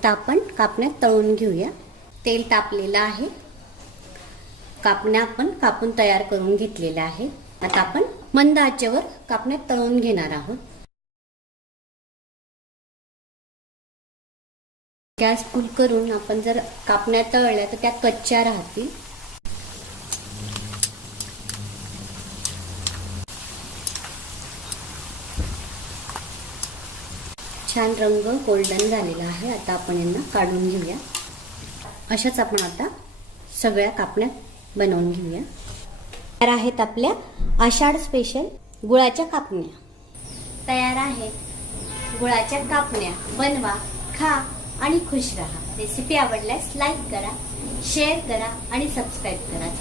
आता आपण कापण्या तळून घेऊया। तेल तापलेलं आहे। कापण्या आपण कापून तयार करून घेतलेल्या आहेत। आता आपण मंद आचेवर कापण्या तळून घेणार आहोत। गॅस फुल करून आपण जर कापण्या तळल्या तर त्या कच्च्या राहतील। छान रंग गोल्डन झालेला आहे। आता आपण यांना काढून घेऊया। अशाच आपण आता सगळ्या कापण्या बनवून घेऊया। तयार आहेत आपल्या आषाढ स्पेशल गुळाच्या कापण्या। तयार आहेत गुळाच्या कापण्या। बनवा, खा आणि खुश रहा। रेसिपी आवडल्यास लाईक करा, शेअर करा आणि सबस्क्राईब करा।